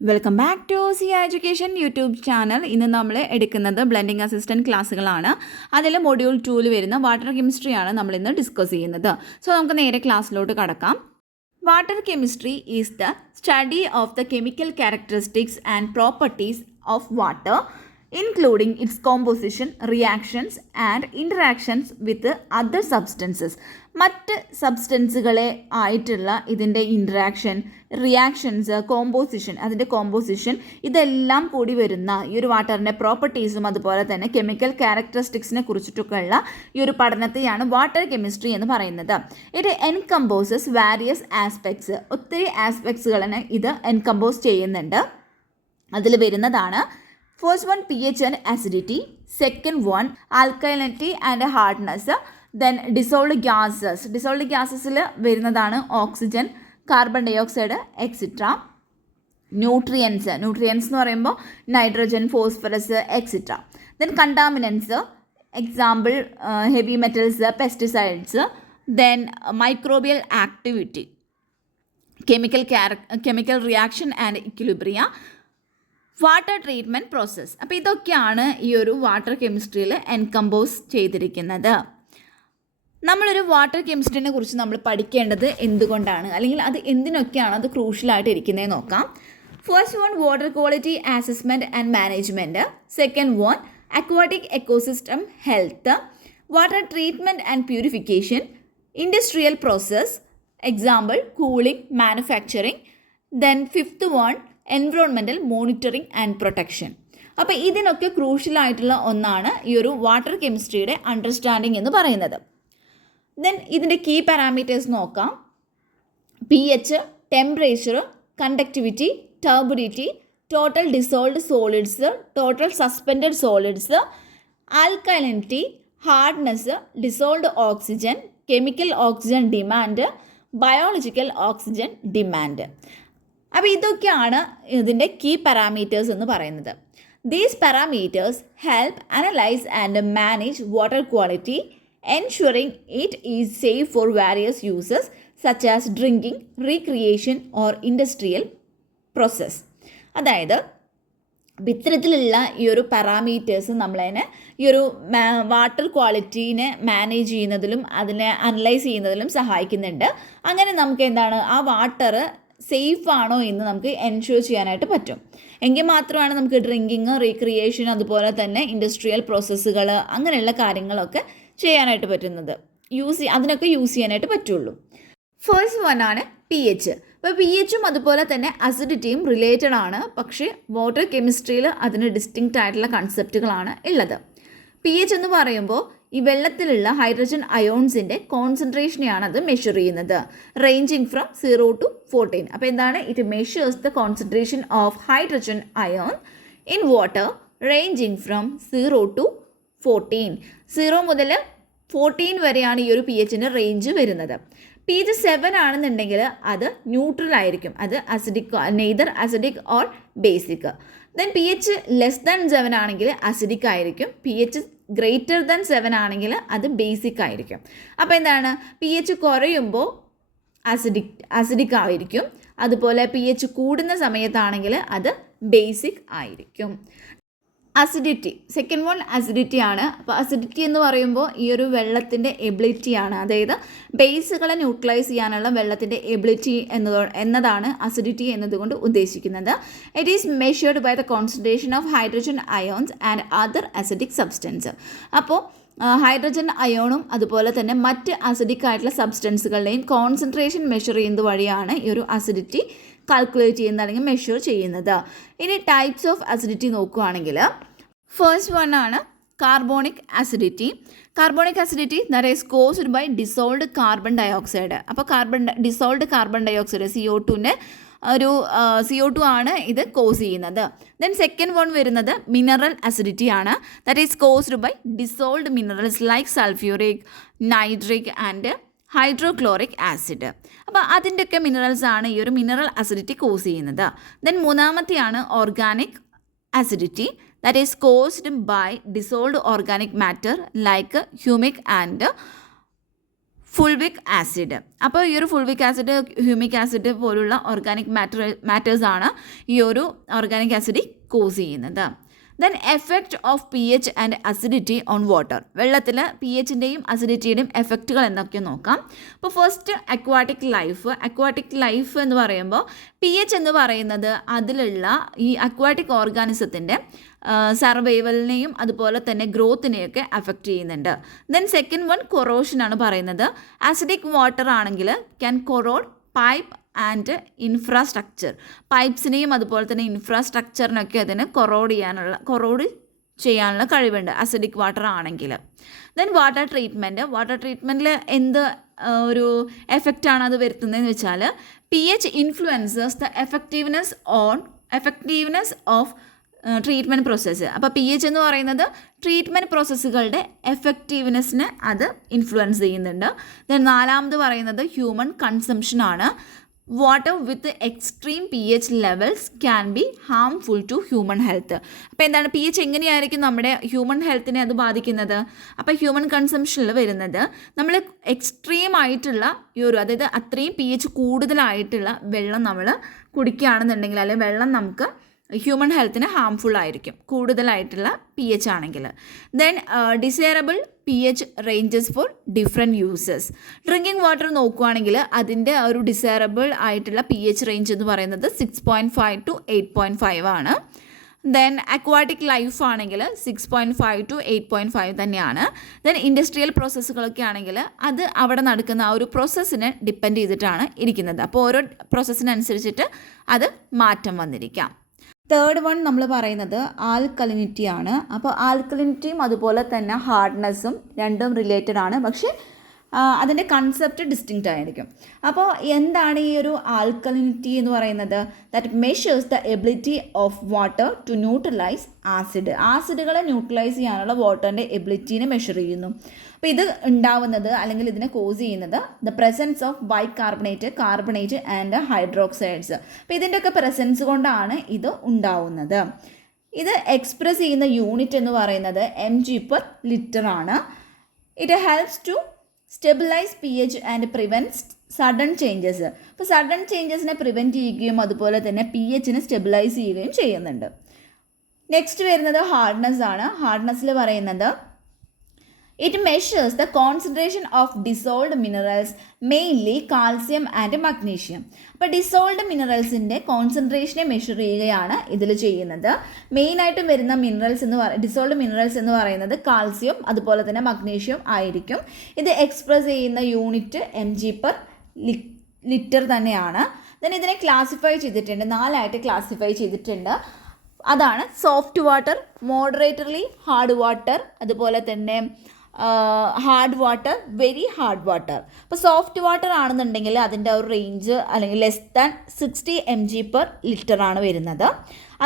Welcome back to Siya education YouTube channel. ഇന്ന് നമ്മൾ എടുക്കുന്നത് ബ്ലെൻഡിങ് അസിസ്റ്റൻറ്റ് ക്ലാസ്സുകളാണ്. അതിൽ മൊഡ്യൂൾ 2 വരുന്ന വാട്ടർ കെമിസ്ട്രിയാണ് നമ്മളിന്ന് ഡിസ്കസ് ചെയ്യുന്നത്. സോ നമുക്ക് നേരെ ക്ലാസ്സിലോട്ട് കടക്കാം. Water chemistry is the study of the chemical characteristics and properties of water, including its composition, reactions and interactions with other substances. മറ്റ് സബ്സ്റ്റൻസുകളെ ആയിട്ടുള്ള ഇതിൻ്റെ ഇൻട്രാക്ഷൻ, റിയാക്ഷൻസ്, അതിൻ്റെ കോമ്പോസിഷൻ ഇതെല്ലാം കൂടി വരുന്ന ഈ ഒരു വാട്ടറിൻ്റെ പ്രോപ്പർട്ടീസും അതുപോലെ തന്നെ കെമിക്കൽ ക്യാരക്ടറിസ്റ്റിക്സിനെ കുറിച്ചിട്ടൊക്കെയുള്ള ഈ ഒരു പഠനത്തെയാണ് വാട്ടർ കെമിസ്ട്രി എന്ന് പറയുന്നത്. ഇത് എൻകമ്പോസസ് വാരിയസ് ആസ്പെക്ട്സ്, ഒത്തിരി ആസ്പെക്ട്സുകളെ ഇത് എൻകമ്പോസ് ചെയ്യുന്നുണ്ട്. അതിൽ വരുന്നതാണ് first one pH and acidity, second one alkalinity and hardness, then dissolved gases വരുന്നതാണ് oxygen, carbon dioxide etcetera. Nutrients എന്ന് പറയുമ്പോൾ nitrogen, phosphorus etcetera. Then contaminants, example heavy metals, pesticides. Then microbial activity, chemical reaction and equilibria, water treatment process. അപ്പോൾ ഇതൊക്കെയാണ് ഈ ഒരു water കെമിസ്ട്രിയിൽ എൻകമ്പോസ് ചെയ്തിരിക്കുന്നത്. നമ്മളൊരു water കെമിസ്ട്രീനെ കുറിച്ച് നമ്മൾ പഠിക്കേണ്ടത് എന്തുകൊണ്ടാണ്, അല്ലെങ്കിൽ അത് എന്തിനൊക്കെയാണ് അത് ക്രൂഷ്യലായിട്ട് ഇരിക്കുന്നതെന്ന് നോക്കാം. First one water quality assessment and management, second one aquatic ecosystem health, water treatment and purification, industrial process, example cooling, manufacturing. Then fifth one environmental monitoring and protection. അപ്പോൾ ഇതിനൊക്കെ ക്രൂഷ്യലായിട്ടുള്ള ഒന്നാണ് ഈ ഒരു വാട്ടർ കെമിസ്ട്രിയുടെ അണ്ടർസ്റ്റാൻഡിങ് എന്ന് പറയുന്നത്. ദെൻ ഇതിൻ്റെ key parameters നോക്കാം. pH, temperature, conductivity, turbidity, total dissolved solids, total suspended solids, alkalinity, hardness, dissolved oxygen, chemical oxygen demand, biological oxygen demand. അപ്പോൾ ഇതൊക്കെയാണ് ഇതിൻ്റെ കീ പാരാമീറ്റേഴ്സ് എന്ന് പറയുന്നത്. These parameters help analyse and manage water quality, ensuring it is safe four various uses such as drinking, recreation or industrial process. അതായത് ഇത്തരത്തിലുള്ള ഈ ഒരു parameters നമ്മളതിനെ ഈ ഒരു വാട്ടർ ക്വാളിറ്റീനെ മാനേജ് ചെയ്യുന്നതിലും അതിനെ അനലൈസ് ചെയ്യുന്നതിലും സഹായിക്കുന്നുണ്ട്. അങ്ങനെ നമുക്ക് എന്താണ് ആ വാട്ടർ സേഫ് ആണോ എന്ന് നമുക്ക് എൻഷുർ ചെയ്യാനായിട്ട് പറ്റും. എങ്കിൽ മാത്രമാണ് നമുക്ക് ഡ്രിങ്കിങ്, റീക്രിയേഷൻ, അതുപോലെ തന്നെ ഇൻഡസ്ട്രിയൽ പ്രോസസ്സുകൾ അങ്ങനെയുള്ള കാര്യങ്ങളൊക്കെ ചെയ്യാനായിട്ട് പറ്റുന്നത്, അതിനൊക്കെ യൂസ് ചെയ്യാനായിട്ട് പറ്റുള്ളൂ. ഫസ്റ്റ് വൺ ആണ് pH. അപ്പോൾ pHും അതുപോലെ തന്നെ അസിഡിറ്റിയും റിലേറ്റഡ് ആണ്, പക്ഷേ വാട്ടർ കെമിസ്ട്രിയിൽ അതിന് ഡിസ്റ്റിങ്ക്റ്റ് ആയിട്ടുള്ള കൺസെപ്റ്റുകളാണ് ഉള്ളത്. pH എന്ന് പറയുമ്പോൾ ഈ വെള്ളത്തിലുള്ള ഹൈഡ്രജൻ അയോൺസിൻ്റെ കോൺസെൻട്രേഷനെയാണ് അത് മെഷർ ചെയ്യുന്നത്, റേഞ്ചിങ് ഫ്രം 0 to 14. അപ്പോൾ എന്താണ്, it measures the concentration of hydrogen ion in water ranging from 0 to 14. 0 മുതൽ 14 വരെയാണ് ഈ ഒരു pHൻ്റെ റേഞ്ച് വരുന്നത്. pH 7 ആണെന്നുണ്ടെങ്കിൽ അത് ന്യൂട്രൽ ആയിരിക്കും, അത് acidic, neither acidic or basic. Then pH less than 7 ആണെങ്കിൽ അസിഡിക് ആയിരിക്കും, pH ഗ്രേറ്റർ ദാൻ 7 ആണെങ്കിൽ അത് ബേസിക് ആയിരിക്കും. അപ്പോൾ എന്താണ്, pH കുറയുമ്പോൾ അസിഡിക് ആയിരിക്കും, അതുപോലെ pH കൂടുന്ന സമയത്താണെങ്കിൽ അത് ബേസിക് ആയിരിക്കും. അസിഡിറ്റി, സെക്കൻഡ് വൺ അസിഡിറ്റി ആണ്. അപ്പോൾ അസിഡിറ്റി എന്ന് പറയുമ്പോൾ ഈ ഒരു വെള്ളത്തിൻ്റെ എബിലിറ്റിയാണ്, അതായത് ബേസുകളെ ന്യൂട്രലൈസ് ചെയ്യാനുള്ള വെള്ളത്തിൻ്റെ എബിലിറ്റി എന്നതാണ് അസിഡിറ്റി എന്നതുകൊണ്ട് ഉദ്ദേശിക്കുന്നത്. It is measured by the concentration of hydrogen ions and other acidic substance. അപ്പോൾ ഹൈഡ്രജൻ അയോണും അതുപോലെ തന്നെ മറ്റ് അസിഡിക് ആയിട്ടുള്ള സബ്സ്റ്റൻസുകളുടെയും കോൺസെൻട്രേഷൻ മെഷർ ചെയ്യുന്നത് വഴിയാണ് ഈ ഒരു അസിഡിറ്റി കാൽക്കുലേറ്റ് ചെയ്യുന്നത് അല്ലെങ്കിൽ മെഷർ ചെയ്യുന്നത്. ഇനി ടൈപ്സ് ഓഫ് അസിഡിറ്റി നോക്കുകയാണെങ്കിൽ ഫസ്റ്റ് വൺ ആണ് carbonic acidity. Carbonic acidity that is caused by dissolved carbon dioxide. അപ്പോൾ ഡിസോൾവ്ഡ് കാർബൺ ഡയോക്സൈഡ് CO2 ആണ് ഇത് കോസ് ചെയ്യുന്നത്. ദെൻ സെക്കൻഡ് വൺ വരുന്നത് മിനറൽ അസിഡിറ്റി ആണ്. That is caused by dissolved minerals like sulphuric, nitric and hydrochloric acid. അപ്പോൾ അതിൻ്റെയൊക്കെ minerals ആണ് ഈ ഒരു മിനറൽ അസിഡിറ്റി കോസ് ചെയ്യുന്നത്. ദെൻ മൂന്നാമത്തെയാണ് organic acidity. That is caused by dissolved organic matter like humic and fulvic acid. അപ്പോൾ ഈ ഒരു ഫുൾവിക് ആസിഡ്, ഹ്യൂമിക് ആസിഡ് പോലുള്ള ഓർഗാനിക് മാറ്റേഴ്സാണ് ഈ ഒരു ഓർഗാനിക് ആസിഡ് കോസ് ചെയ്യുന്നത്. Then effect of P H and acidity on water. വെള്ളത്തിൽ P എച്ചിൻ്റെയും അസിഡിറ്റിയുടെയും എഫക്റ്റുകൾ എന്തൊക്കെയോ നോക്കാം. അപ്പോൾ ഫസ്റ്റ് അക്വാട്ടിക് ലൈഫ് എന്ന് പറയുമ്പോൾ പി എച്ച് എന്ന് പറയുന്നത് അതിലുള്ള ഈ അക്വാട്ടിക് ഓർഗാനിസത്തിൻ്റെ സർവൈവലിനെയും അതുപോലെ തന്നെ ഗ്രോത്തിനെയൊക്കെ അഫക്റ്റ് ചെയ്യുന്നുണ്ട്. ദെൻ സെക്കൻഡ് വൺ കൊറോഷൻ ആണ് പറയുന്നത്. ആസിഡിക് വാട്ടർ ആണെങ്കിൽ can corrode pipe and infrastructure. പൈപ്പ്സിനെയും അതുപോലെ തന്നെ ഇൻഫ്രാസ്ട്രക്ചറിനൊക്കെ അതിന് കൊറോഡ് ചെയ്യാനുള്ള കഴിവുണ്ട് അസിഡിക് വാട്ടർ ആണെങ്കിൽ. ദെൻ വാട്ടർ ട്രീറ്റ്മെൻറ്റിൽ എന്ത് ഒരു എഫക്റ്റാണ് അത് വരുത്തുന്നതെന്ന് വെച്ചാൽ P H influences the effectiveness of treatment process. അപ്പോൾ പി എച്ച് എന്ന് പറയുന്നത് ട്രീറ്റ്മെൻറ്റ് പ്രോസസ്സുകളുടെ എഫക്റ്റീവ്നെസ്സിനെ അത് ഇൻഫ്ലുവൻസ് ചെയ്യുന്നുണ്ട്. ദെൻ നാലാമത് പറയുന്നത് ഹ്യൂമൻ കൺസംഷൻ ആണ്. Water with extreme P H levels can be harmful to human health. അപ്പോൾ എന്താണ് പി എച്ച് എങ്ങനെയായിരിക്കും നമ്മുടെ ഹ്യൂമൻ ഹെൽത്തിനെ അത് ബാധിക്കുന്നത്? അപ്പോൾ ഹ്യൂമൻ കൺസംഷനിൽ വരുന്നത് നമ്മൾ എക്സ്ട്രീം ആയിട്ടുള്ള ഈ ഒരു, അതായത് അത്രയും പി എച്ച് കൂടുതലായിട്ടുള്ള വെള്ളം നമ്മൾ കുടിക്കുകയാണെന്നുണ്ടെങ്കിൽ, അല്ലെങ്കിൽ വെള്ളം നമുക്ക് ഹ്യൂമൻ ഹെൽത്തിന് ഹാംഫുൾ ആയിരിക്കും കൂടുതലായിട്ടുള്ള പി എച്ച് ആണെങ്കിൽ. Then desirable P H ranges for different uses. Drinking water നോക്കുകയാണെങ്കിൽ അതിൻ്റെ ഒരു ഡിസൈറബിൾ ആയിട്ടുള്ള പി എച്ച് റേഞ്ച് എന്ന് പറയുന്നത് 6.5 to 8.5 ആണ്. ദെൻ അക്വാട്ടിക് ലൈഫ് ആണെങ്കിൽ 6.5 to 8.5 തന്നെയാണ്. ദെൻ ഇൻഡസ്ട്രിയൽ പ്രോസസ്സുകളൊക്കെ ആണെങ്കിൽ അത് അവിടെ നടക്കുന്ന ആ ഒരു പ്രോസസ്സിനെ ഡിപ്പെൻഡ് ചെയ്തിട്ടാണ് ഇരിക്കുന്നത്. അപ്പോൾ ഓരോ പ്രോസസ്സിനനുസരിച്ചിട്ട് അത് മാറ്റം വന്നിരിക്കാം. തേർഡ് വൺ നമ്മൾ പറയുന്നത് ആൽക്കലിനിറ്റി ആണ്. അപ്പോൾ ആൽക്കലിനിറ്റിയും അതുപോലെ തന്നെ ഹാർഡ്നെസ്സും രണ്ടും റിലേറ്റഡ് ആണ്, പക്ഷേ അതിൻ്റെ കൺസെപ്റ്റ് ഡിസ്റ്റിങ്ക്റ്റ് ആയിരിക്കും. അപ്പോൾ എന്താണ് ഈ ഒരു ആൽക്കലിനിറ്റി എന്ന് പറയുന്നത്? That measures the ability of water to neutralize ആസിഡുകളെ ന്യൂട്രലൈസ് ചെയ്യാനുള്ള വാട്ടറിൻ്റെ എബിലിറ്റീനെ മെഷർ ചെയ്യുന്നു. അപ്പോൾ ഇത് ഉണ്ടാവുന്നത് അല്ലെങ്കിൽ ഇതിനെ കോസ് ചെയ്യുന്നത് the presence of carbonate and hydroxides. അപ്പോൾ ഇതിൻ്റെയൊക്കെ പ്രസൻസ് കൊണ്ടാണ് ഇത് ഉണ്ടാവുന്നത്. ഇത് എക്സ്പ്രസ് ചെയ്യുന്ന യൂണിറ്റ് എന്ന് പറയുന്നത് mg/L ആണ്. It helps to stabilise P H and prevents sudden changes. അപ്പോൾ സഡൻ ചേഞ്ചസിനെ പ്രിവെൻറ്റ് ചെയ്യുകയും അതുപോലെ തന്നെ പി എച്ചിനെ സ്റ്റെബിലൈസ് ചെയ്യുകയും ചെയ്യുന്നുണ്ട്. നെക്സ്റ്റ് വരുന്നത് ഹാർഡ്നെസ് ആണ്. ഹാർഡ്നെസ്സിൽ പറയുന്നത് it measures the concentration of dissolved minerals mainly calcium and magnesium. അപ്പോൾ ഡിസോൾഡ് മിനറൽസിൻ്റെ കോൺസെൻട്രേഷനെ മെഷർ ചെയ്യുകയാണ് ഇതിൽ ചെയ്യുന്നത്. മെയിനായിട്ടും വരുന്ന ഡിസോൾഡ് മിനറൽസ് എന്ന് പറയുന്നത് കാൽസ്യം അതുപോലെ തന്നെ മഗ്നീഷ്യം ആയിരിക്കും. ഇത് എക്സ്പ്രസ് ചെയ്യുന്ന യൂണിറ്റ് mg/L തന്നെയാണ്. ദെൻ ഇതിനെ ക്ലാസിഫൈ ചെയ്തിട്ടുണ്ട്, 4 ക്ലാസിഫൈ ചെയ്തിട്ടുണ്ട്. അതാണ് സോഫ്റ്റ് വാട്ടർ, മോഡറേറ്റർലി ഹാർഡ് വാട്ടർ, അതുപോലെ തന്നെ hard water, very hard water. അപ്പോൾ സോഫ്റ്റ് വാട്ടർ ആണെന്നുണ്ടെങ്കിൽ അതിൻ്റെ ഒരു റേഞ്ച് അല്ലെങ്കിൽ ലെസ് ദാൻ 60 mg/L ആണ് വരുന്നത്.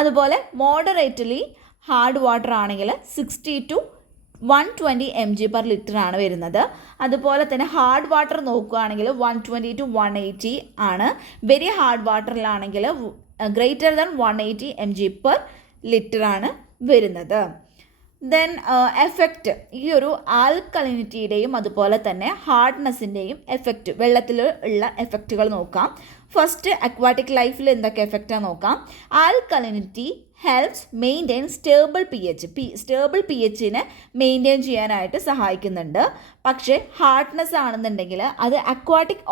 അതുപോലെ മോഡറേറ്റ്ലി ഹാർഡ് വാട്ടർ ആണെങ്കിൽ 60 to 120 mg/L ആണ് വരുന്നത്. അതുപോലെ തന്നെ ഹാർഡ് വാട്ടർ നോക്കുകയാണെങ്കിൽ 120 to 180 ആണ്. വെരി ഹാർഡ് വാട്ടറിലാണെങ്കിൽ ഗ്രേറ്റർ ദാൻ 180 mg/L ആണ് വരുന്നത്. ദെൻ എഫക്റ്റ്, ഈ ഒരു ആൽക്കലിനിറ്റിയുടെയും അതുപോലെ തന്നെ ഹാർഡ്നെസ്സിൻ്റെയും എഫക്റ്റ്, വെള്ളത്തിൽ ഉള്ള എഫക്റ്റുകൾ നോക്കാം. ഫസ്റ്റ് അക്വാട്ടിക് ലൈഫിൽ എന്തൊക്കെ എഫക്റ്റാണ് നോക്കാം. Alkalinity helps maintain stable P എച്ചിനെ മെയിൻറ്റെയിൻ ചെയ്യാനായിട്ട് സഹായിക്കുന്നുണ്ട്. പക്ഷേ ഹാർഡ്നെസ് ആണെന്നുണ്ടെങ്കിൽ അത് അക്വാട്ടിക്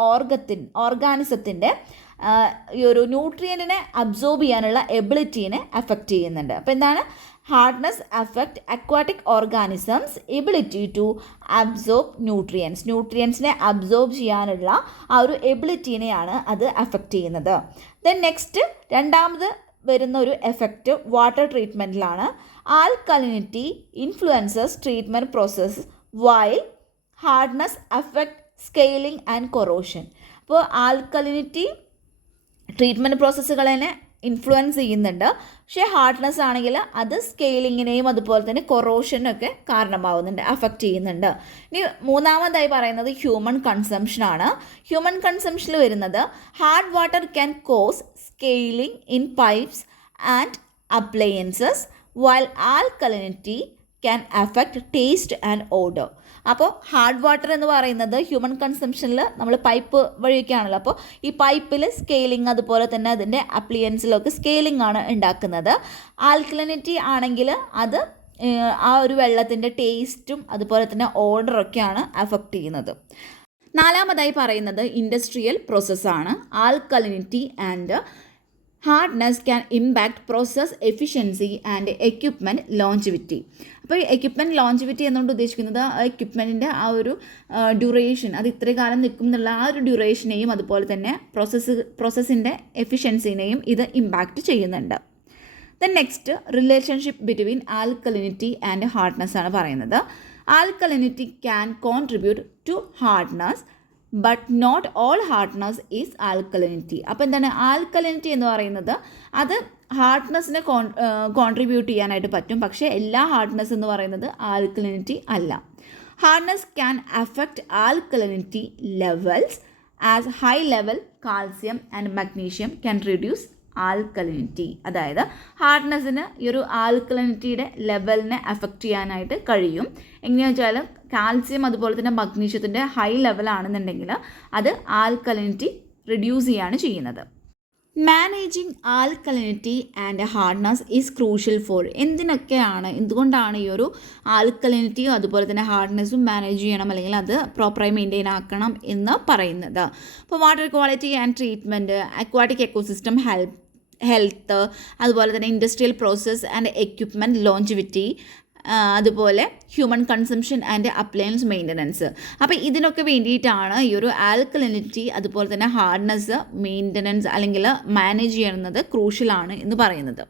ഓർഗാനിസത്തിൻ്റെ ഈ ഒരു ന്യൂട്രിയൻറ്റിനെ അബ്സോർബ് ചെയ്യാനുള്ള എബിലിറ്റീനെ അഫക്റ്റ് ചെയ്യുന്നുണ്ട്. അപ്പോൾ എന്താണ് hardness affect aquatic organisms ability to absorb ന്യൂട്രിയൻസിനെ അബ്സോർബ് ചെയ്യാനുള്ള ആ ഒരു എബിലിറ്റീനെയാണ് അത് അഫക്റ്റ് ചെയ്യുന്നത്. ദെൻ നെക്സ്റ്റ് രണ്ടാമത് വരുന്ന ഒരു എഫക്റ്റ് വാട്ടർ ട്രീറ്റ്മെൻറ്റിലാണ്. Alkalinity influences treatment process while hardness affect scaling and corrosion. അപ്പോൾ ആൽക്കലിനിറ്റി ട്രീറ്റ്മെൻറ്റ് പ്രോസസ്സുകളെ ഇൻഫ്ലുവൻസ് ചെയ്യുന്നുണ്ട്. പക്ഷേ ഹാർഡ്നെസ് ആണെങ്കിൽ അത് സ്കെയിലിങ്ങിനെയും അതുപോലെ തന്നെ കൊറോഷനൊക്കെ കാരണമാവുന്നുണ്ട്, അഫക്റ്റ് ചെയ്യുന്നുണ്ട്. ഇനി മൂന്നാമതായി പറയുന്നത് ഹ്യൂമൻ കൺസംഷനാണ്. ഹ്യൂമൻ കൺസംഷനിൽ വരുന്നത് hard water can cos scaling in pipes and appliances while alkalinity can affect taste and order. അപ്പോൾ ഹാർഡ് വാട്ടർ എന്ന് പറയുന്നത് ഹ്യൂമൻ കൺസംഷനിൽ നമ്മൾ പൈപ്പ് വഴിയൊക്കെയാണല്ലോ. അപ്പോൾ ഈ പൈപ്പിൽ സ്കെയിലിംഗ് അതുപോലെ തന്നെ അതിൻ്റെ അപ്ലിയൻസിലൊക്കെ സ്കെയിലിംഗ് ആണ് ഉണ്ടാക്കുന്നത്. ആൽക്കലിനിറ്റി ആണെങ്കിൽ അത് ആ ഒരു വെള്ളത്തിൻ്റെ ടേസ്റ്റും അതുപോലെ തന്നെ ഓർഡറൊക്കെയാണ് അഫക്റ്റ് ചെയ്യുന്നത്. നാലാമതായി പറയുന്നത് ഇൻഡസ്ട്രിയൽ പ്രോസസ്സാണ്. Alkalinity and hardness can impact process efficiency and equipment longevity. അപ്പോൾ ഈ എക്യുപ്മെൻറ്റ് ലോഞ്ചിവിറ്റി എന്നുകൊണ്ട് ഉദ്ദേശിക്കുന്നത് എക്യുപ്മെൻറ്റിൻ്റെ ആ ഒരു ഡ്യൂറേഷൻ, അത് ഇത്രയും കാലം നിൽക്കും എന്നുള്ള ആ ഒരു ഡ്യൂറേഷനെയും അതുപോലെ തന്നെ പ്രോസസ്സിൻ്റെ എഫിഷ്യൻസിനെയും ഇത് ഇമ്പാക്റ്റ് ചെയ്യുന്നുണ്ട്. Then next relationship between alkalinity and hardness ആണ് പറയുന്നത്. Alkalinity can contribute to hardness but not all hardness is alkalinity. അപ്പോൾ എന്താണ് ആൽക്കലിനിറ്റി എന്ന് പറയുന്നത്? അത് ഹാർഡ്നെസ്സിനെ കോൺട്രിബ്യൂട്ട് ചെയ്യാനായിട്ട് പറ്റും, പക്ഷേ എല്ലാ ഹാർഡ്നെസ് എന്ന് പറയുന്നത് ആൽക്കലിനിറ്റി അല്ല. Hardness can affect alkalinity levels as high level calcium and magnesium can reduce alkalinity. അതായത് ഹാർഡ്നെസ്സിന് ഈ ഒരു ആൽക്കലിനിറ്റിയുടെ ലെവലിനെ അഫക്റ്റ് ചെയ്യാനായിട്ട് കഴിയും. എങ്ങനെയാണെന്ന് വെച്ചാൽ കാൽസ്യം അതുപോലെ തന്നെ മഗ്നീഷ്യത്തിൻ്റെ ഹൈ ലെവലാണെന്നുണ്ടെങ്കിൽ അത് ആൽക്കലിനിറ്റി റിഡ്യൂസ് ചെയ്യാണ് ചെയ്യുന്നത്. Managing alkalinity and hardness is crucial four. എന്തുകൊണ്ടാണ് ഈ ഒരു ആൽക്കലിനിറ്റിയും അതുപോലെ തന്നെ ഹാർഡ്നെസ്സും മാനേജ് ചെയ്യണം അല്ലെങ്കിൽ അത് പ്രോപ്പറായി മെയിൻറ്റെയിൻ ആക്കണം എന്ന് പറയുന്നത്? അപ്പോൾ water quality and treatment, aquatic ecosystem health, അതുപോലെ തന്നെ industrial process and equipment longevity, അതുപോലെ human consumption and appliance maintenance. അപ്പോൾ ഇതിനൊക്കെ വേണ്ടിയിട്ടാണ് ഈ ഒരു ആൽക്കലിനിറ്റി അതുപോലെ തന്നെ ഹാർഡ്നെസ് മെയിൻ്റനൻസ് അല്ലെങ്കിൽ മാനേജ് ചെയ്യുന്നത് ക്രൂഷ്യലാണ് എന്ന് പറയുന്നത്.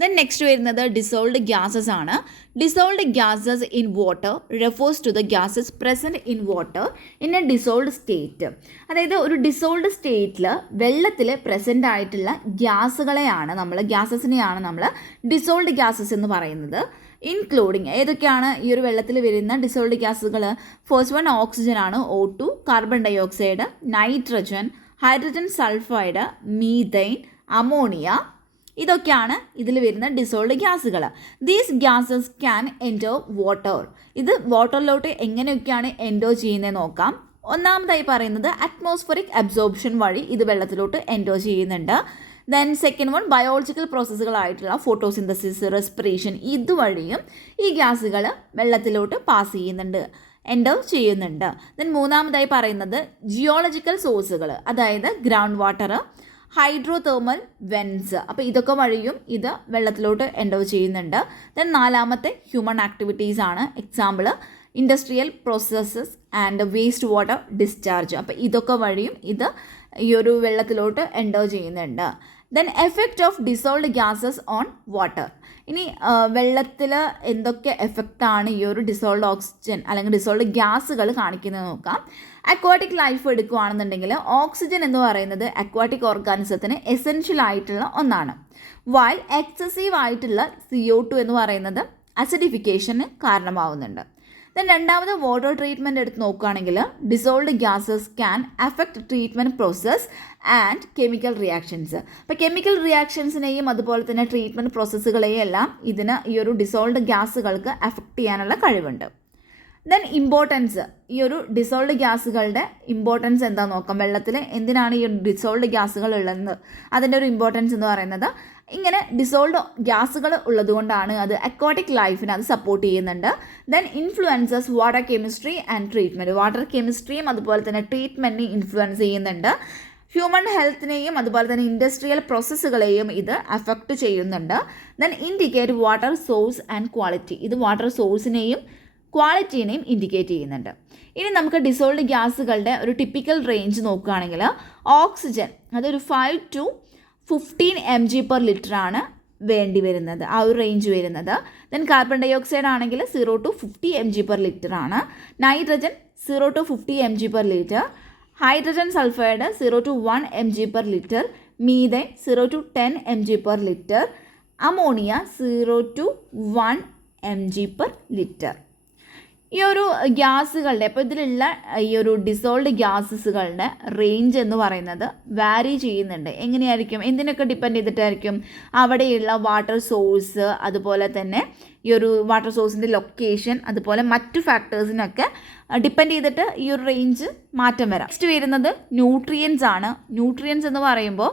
ദെൻ നെക്സ്റ്റ് വരുന്നത് ഡിസോൾഡ് ഗ്യാസസ് ആണ്. Dissolved gases in water refers to the gases present in water in a dissolved state. അതായത് ഒരു ഡിസോൾഡ് സ്റ്റേറ്റിൽ വെള്ളത്തിൽ പ്രസൻ്റ് ആയിട്ടുള്ള ഗ്യാസുകളെയാണ് ഗ്യാസസിനെയാണ് നമ്മൾ ഡിസോൾഡ് ഗ്യാസസ് എന്ന് പറയുന്നത്. ഇൻക്ലൂഡിങ് ഏതൊക്കെയാണ് ഈ ഒരു വെള്ളത്തിൽ വരുന്ന ഡിസോൾഡ് ഗ്യാസുകൾ? ഫസ്റ്റ് വൺ ഓക്സിജൻ ആണ്, O2, കാർബൺ ഡൈ ഓക്സൈഡ്, nitrogen, hydrogen sulphide, methane, ammonia. ഇതൊക്കെയാണ് ഇതിൽ വരുന്ന ഡിസോൾഡ് ഗ്യാസുകൾ. These gases can enter water. ഇത് വാട്ടറിലോട്ട് എങ്ങനെയൊക്കെയാണ് എൻറ്റർ ചെയ്യുന്നത് നോക്കാം. ഒന്നാമതായി പറയുന്നത് അറ്റ്മോസ്ഫറിക് അബ്സോർപ്ഷൻ വഴി ഇത് വെള്ളത്തിലോട്ട് എൻറ്റർ ചെയ്യുന്നുണ്ട്. ദെൻ സെക്കൻഡ് വൺ ബയോളജിക്കൽ പ്രോസസ്സുകളായിട്ടുള്ള ഫോട്ടോസിന്തസിസ്, റെസ്പിറേഷൻ, ഇതുവഴിയും ഈ ഗ്യാസുകൾ വെള്ളത്തിലോട്ട് പാസ് എൻറ്റർ ചെയ്യുന്നുണ്ട്. ദെൻ മൂന്നാമതായി പറയുന്നത് ജിയോളജിക്കൽ സോഴ്സുകൾ, അതായത് ground water, hydrothermal vents. അപ്പോൾ ഇതൊക്കെ വഴിയും ഇത് വെള്ളത്തിലോട്ട് എൻറ്റർ ചെയ്യുന്നുണ്ട്. ദെൻ നാലാമത്തെ ഹ്യൂമൻ ആക്ടിവിറ്റീസ് ആണ്. Example industrial processes and waste water discharge. അപ്പോൾ ഇതൊക്കെ വഴിയും ഇത് ഈ ഒരു വെള്ളത്തിലോട്ട് എൻറ്റർ ചെയ്യുന്നുണ്ട്. Then effect of dissolved gases on water. ഇനി വെള്ളത്തിൽ എന്തൊക്കെ എഫക്റ്റാണ് ഈ ഒരു ഡിസോൾഡ് ഓക്സിജൻ അല്ലെങ്കിൽ ഡിസോൾഡ് ഗ്യാസുകൾ കാണിക്കുന്നത് നോക്കാം. അക്വാട്ടിക് ലൈഫ് എടുക്കുകയാണെന്നുണ്ടെങ്കിൽ ഓക്സിജൻ എന്ന് പറയുന്നത് അക്വാട്ടിക് ഓർഗാനിസത്തിന് എസെൻഷ്യൽ ആയിട്ടുള്ള ഒന്നാണ്. വൈൽ എക്സസീവ് ആയിട്ടുള്ള CO2 എന്ന് പറയുന്നത് അസിഡിഫിക്കേഷന് കാരണമാവുന്നുണ്ട്. ദെൻ രണ്ടാമത് വാട്ടർ ട്രീറ്റ്മെൻറ്റ് എടുത്ത് നോക്കുകയാണെങ്കിൽ dissolved gases can affect treatment process and chemical reactions. അപ്പോൾ കെമിക്കൽ റിയാക്ഷൻസിനെയും അതുപോലെ തന്നെ ട്രീറ്റ്മെൻറ്റ് പ്രോസസ്സുകളെയും എല്ലാം ഇതിന് ഈ ഒരു ഡിസോൾഡ് ഗ്യാസുകൾക്ക് അഫക്റ്റ് ചെയ്യാനുള്ള കഴിവുണ്ട്. ദെൻ ഇമ്പോർട്ടൻസ്, ഈ ഒരു ഡിസോൾഡ് ഗ്യാസുകളുടെ ഇമ്പോർട്ടൻസ് എന്താ നോക്കാം. വെള്ളത്തിൽ എന്തിനാണ് ഈ ഡിസോൾഡ് ഗ്യാസുകൾ ഉള്ളതെന്ന് അതിൻ്റെ ഒരു ഇമ്പോർട്ടൻസ് എന്ന് പറയുന്നത്, ഇങ്ങനെ ഡിസോൾഡ് ഗ്യാസുകൾ ഉള്ളതുകൊണ്ടാണ് അത് അക്വാട്ടിക് ലൈഫിനെ അത് സപ്പോർട്ട് ചെയ്യുന്നുണ്ട്. Then influences water chemistry and treatment. Water കെമിസ്ട്രിയും അതുപോലെ തന്നെ ട്രീറ്റ്മെൻറ്റിനെയും ഇൻഫ്ലുവൻസ് ചെയ്യുന്നുണ്ട്. ഹ്യൂമൻ ഹെൽത്തിനെയും അതുപോലെ തന്നെ ഇൻഡസ്ട്രിയൽ പ്രോസസ്സുകളെയും ഇത് അഫക്റ്റ് ചെയ്യുന്നുണ്ട്. Then indicate water source and quality. ഇത് വാട്ടർ സോഴ്സിനെയും ക്വാളിറ്റീനെയും ഇൻഡിക്കേറ്റ് ചെയ്യുന്നുണ്ട്. ഇനി നമുക്ക് ഡിസോൾഡ് ഗ്യാസുകളുടെ ഒരു ടിപ്പിക്കൽ റേഞ്ച് നോക്കുകയാണെങ്കിൽ ഓക്സിജൻ അതൊരു 5 to 15 mg/L ആണ് വേണ്ടി വരുന്നത്, ആ ഒരു റേഞ്ച് വരുന്നത്. ദെൻ കാർബൺ ഡൈ ഓക്സൈഡ് ആണെങ്കിൽ 0 to 50 mg/L ആണ്. Nitrogen 0 to 50 mg/L. Hydrogen sulphide 0 to 1 mg/L. Methane 0 to 10 mg/L. Ammonia 0 to 1 mg/L. ഈ ഒരു ഗ്യാസുകളുടെ, അപ്പോൾ ഇതിലുള്ള ഈ ഒരു ഡിസോൾഡ് ഗ്യാസസുകളുടെ റേഞ്ച് എന്ന് പറയുന്നത് വാരി ചെയ്യുന്നുണ്ട്. എങ്ങനെയായിരിക്കും, എന്തിനൊക്കെ ഡിപ്പെൻഡ് ചെയ്തിട്ടായിരിക്കും? അവിടെയുള്ള വാട്ടർ സോഴ്സ്, അതുപോലെ തന്നെ ഈ ഒരു വാട്ടർ സോഴ്സിൻ്റെ ലൊക്കേഷൻ, അതുപോലെ മറ്റു ഫാക്ടേഴ്സിനൊക്കെ ഡിപ്പെൻഡ് ചെയ്തിട്ട് ഈ ഒരു റേഞ്ച് മാറ്റം വരാം. നെക്സ്റ്റ് വരുന്നത് ന്യൂട്രിയൻസ് ആണ്. ന്യൂട്രിയൻസ് എന്ന് പറയുമ്പോൾ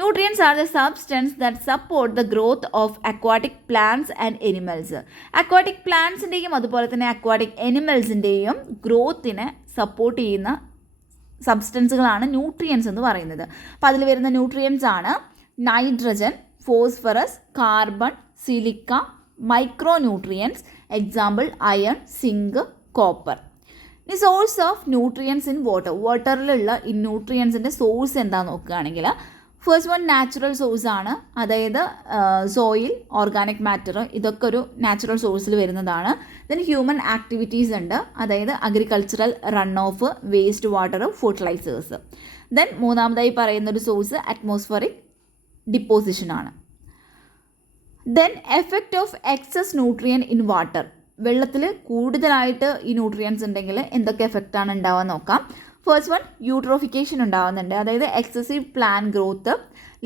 nutrients are the substance that support the growth of aquatic plants and animals. Aquatic പ്ലാന്റ്സിൻ്റെയും അതുപോലെ തന്നെ അക്വാട്ടിക് എനിമൽസിൻ്റെയും ഗ്രോത്തിനെ സപ്പോർട്ട് ചെയ്യുന്ന സബ്സ്റ്റൻസുകളാണ് ന്യൂട്രിയൻസ് എന്ന് പറയുന്നത്. അപ്പോൾ അതിൽ വരുന്ന ന്യൂട്രിയൻസ് ആണ് nitrogen, phosphorus, carbon, silica, micro nutrients, example iron, zinc, copper. ഇനി source of nutrients in water, വാട്ടറിലുള്ള ഈ ന്യൂട്രിയൻസിൻ്റെ സോഴ്സ് എന്താണെന്ന് നോക്കുകയാണെങ്കിൽ ഫസ്റ്റ് വൺ നാച്ചുറൽ സോഴ്സ് ആണ്. അതായത് സോയിൽ, ഓർഗാനിക് മാറ്റർ, ഇതൊക്കെ ഒരു നാച്ചുറൽ സോഴ്സിൽ വരുന്നതാണ്. ദെൻ ഹ്യൂമൻ ആക്ടിവിറ്റീസ് ഉണ്ട്, അതായത് agricultural run off, waste water, fertilisers. Then മൂന്നാമതായി പറയുന്നൊരു സോഴ്സ് അറ്റ്മോസ്ഫറിക് ഡിപ്പോസിഷൻ ആണ്. Then effect of excess nutrient in water, വെള്ളത്തിൽ കൂടുതലായിട്ട് ഈ ന്യൂട്രിയൻസ് ഉണ്ടെങ്കിൽ എന്തൊക്കെ എഫക്റ്റാണ് ഉണ്ടാവുക നോക്കാം. ഫസ്റ്റ് വൺ യൂട്രോഫിക്കേഷൻ ഉണ്ടാകുന്നുണ്ട്, അതായത് excessive plant growth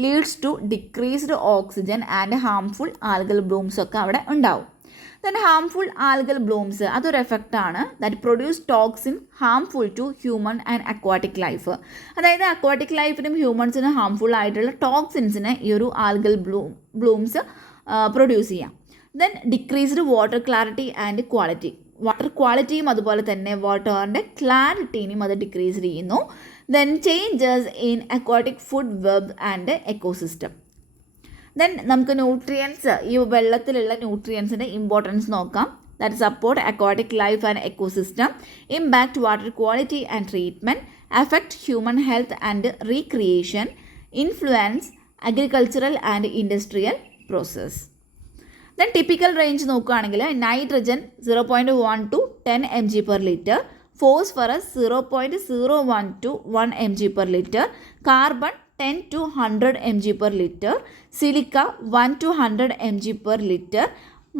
leads to decreased oxygen and harmful algal blooms ഒക്കെ അവിടെ ഉണ്ടാവും. ദെൻ ഹാംഫുൾ ആൽഗൽ ബ്ലൂംസ് അതൊരു എഫക്റ്റാണ് that produce toxin harmful to human and aquatic life. അതായത് അക്വാട്ടിക് ലൈഫിനും ഹ്യൂമൻസിനും ഹാംഫുൾ ആയിട്ടുള്ള ടോക്സിൻസിനെ ഈ ഒരു ആൽഗൽ ബ്ലൂംസ് പ്രൊഡ്യൂസ് ചെയ്യാം. Then decreased water clarity and quality, water ക്വാളിറ്റിയും അതുപോലെ തന്നെ വാട്ടറിൻ്റെ ക്ലാരിറ്റീനും അത് ഡിക്രീസ് ചെയ്യുന്നു. Then changes in aquatic food web and ecosystem. Then നമുക്ക് ന്യൂട്രിയൻസ്, ഈ വെള്ളത്തിലുള്ള ന്യൂട്രിയൻസിൻ്റെ ഇമ്പോർട്ടൻസ് നോക്കാം. That support aquatic life and ecosystem, impact water quality and treatment, affect human health and recreation, influence agricultural and industrial process. Then typical range നോക്കുകയാണെങ്കിൽ nitrogen 0.1 to 10 mg/L, phosphorus 0.01 to 1 mg/L, carbon 10 to 100 mg/L, silica 1 to 100 mg/L,